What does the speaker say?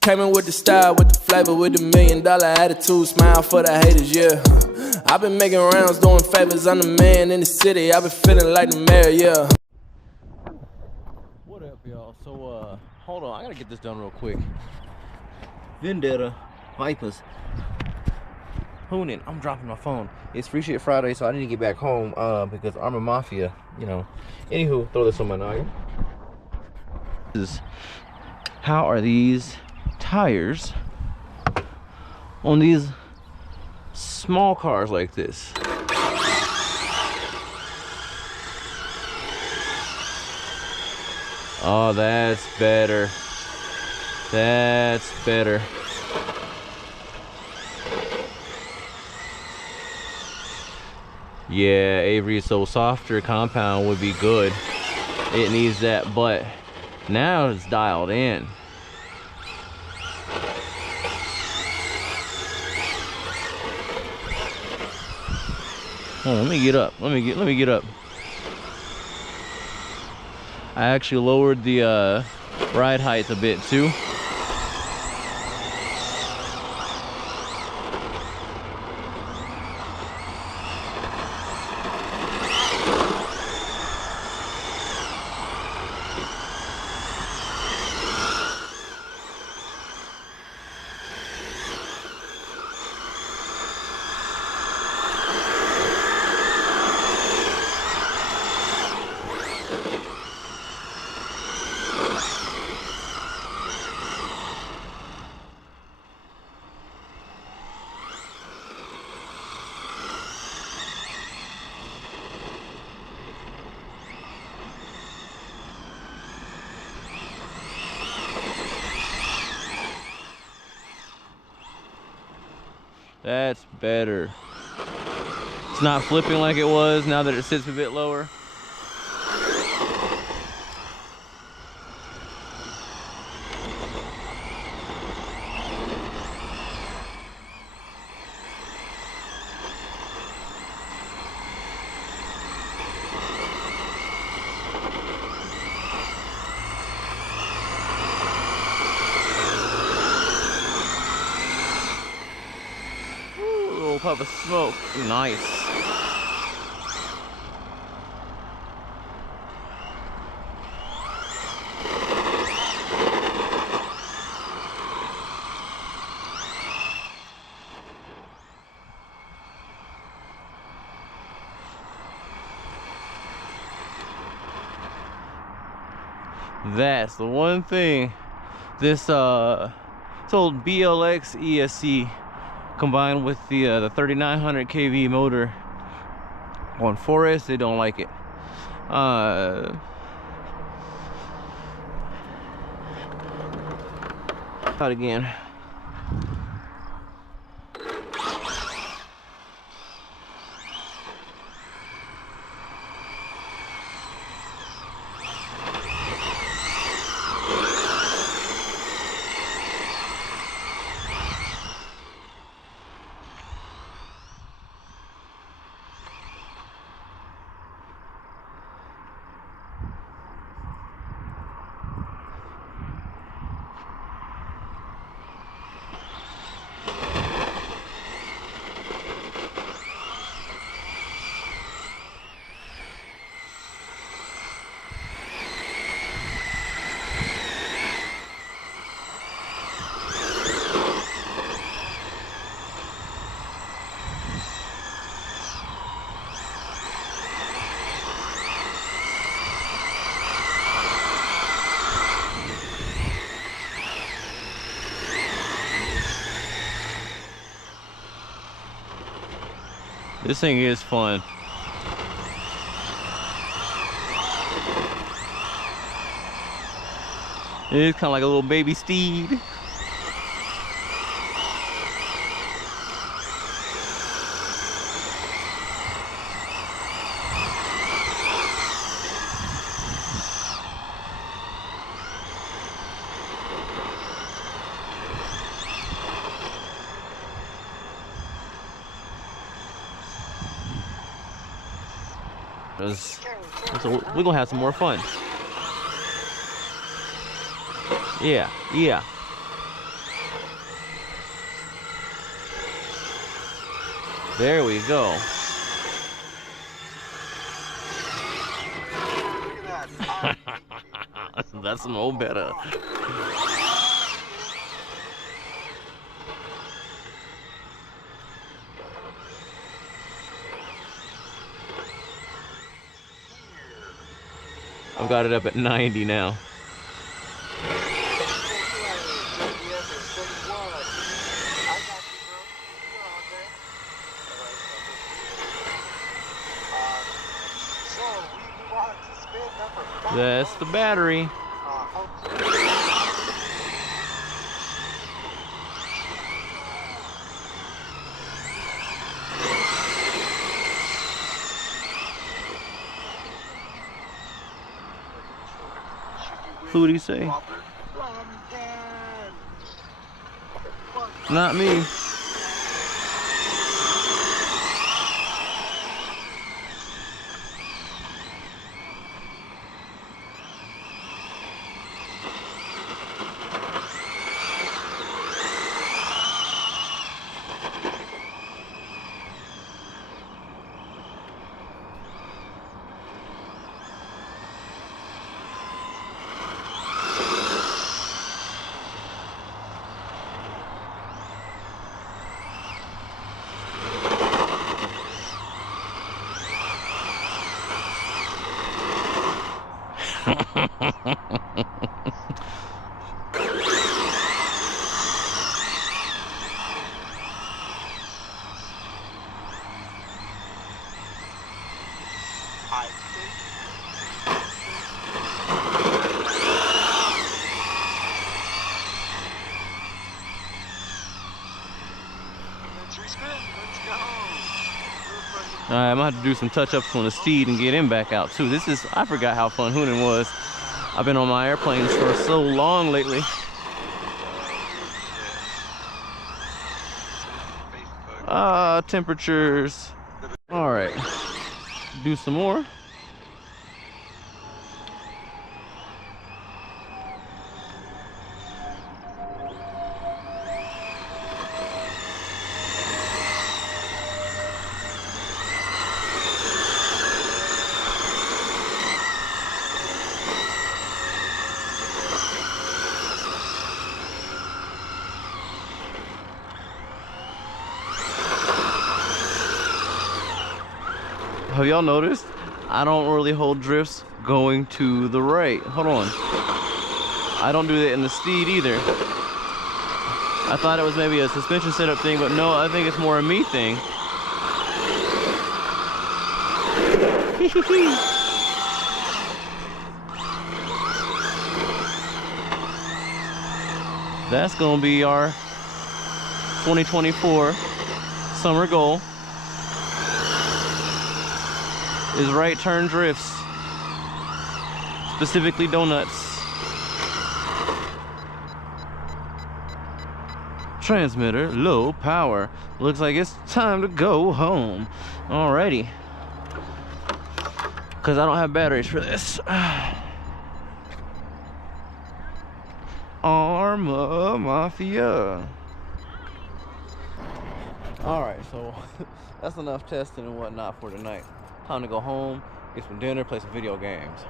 Came in with the style, with the flavor, with the $1 million attitude, smile for the haters, yeah. I've been making rounds, doing favors, I'm the man in the city, I've been feeling like the mayor, yeah. What up, y'all? So, hold on, I gotta get this done real quick. Vendetta, VIPAZ, Hooning. I'm dropping my phone. It's Free Shit Friday, so I need to get back home because ARRMA Mafia, you know. Anywho, throw this on my noggin. How are these tires on these small cars like this? Oh, that's better. That's better. Yeah, Avery, so softer compound would be good. It needs that, but now it's dialed in. Oh, let me get up. Let me get up. I actually lowered the ride height a bit too. That's better. It's not flipping like it was now that it sits a bit lower. Puff of smoke. Nice. That's the one thing this old BLX ESC combined with the 3900 kV motor on Forest, they don't like it. Out again. This thing is fun. It is kind of like a little baby steed. So we're gonna have some more fun. Yeah, yeah. There we go. That's some old better. I've got it up at 90 now. That's the battery. Who would he say? Not me. Alright, I'm gonna have to do some touch-ups on the steed and get him back out too. I forgot how fun Hooning was. I've been on my airplanes for so long lately. Temperatures. Alright, do some more. Have y'all noticed? I don't really hold drifts going to the right. Hold on. I don't do that in the steed either. I thought it was maybe a suspension setup thing, but no, I think it's more a me thing. That's gonna be our 2024 summer goal. Is right turn drifts, specifically donuts. Transmitter low power. Looks like it's time to go home. Alrighty, because I don't have batteries for this. ARRMA Mafia. Alright, so that's enough testing and whatnot for tonight. Time to go home, get some dinner, play some video games.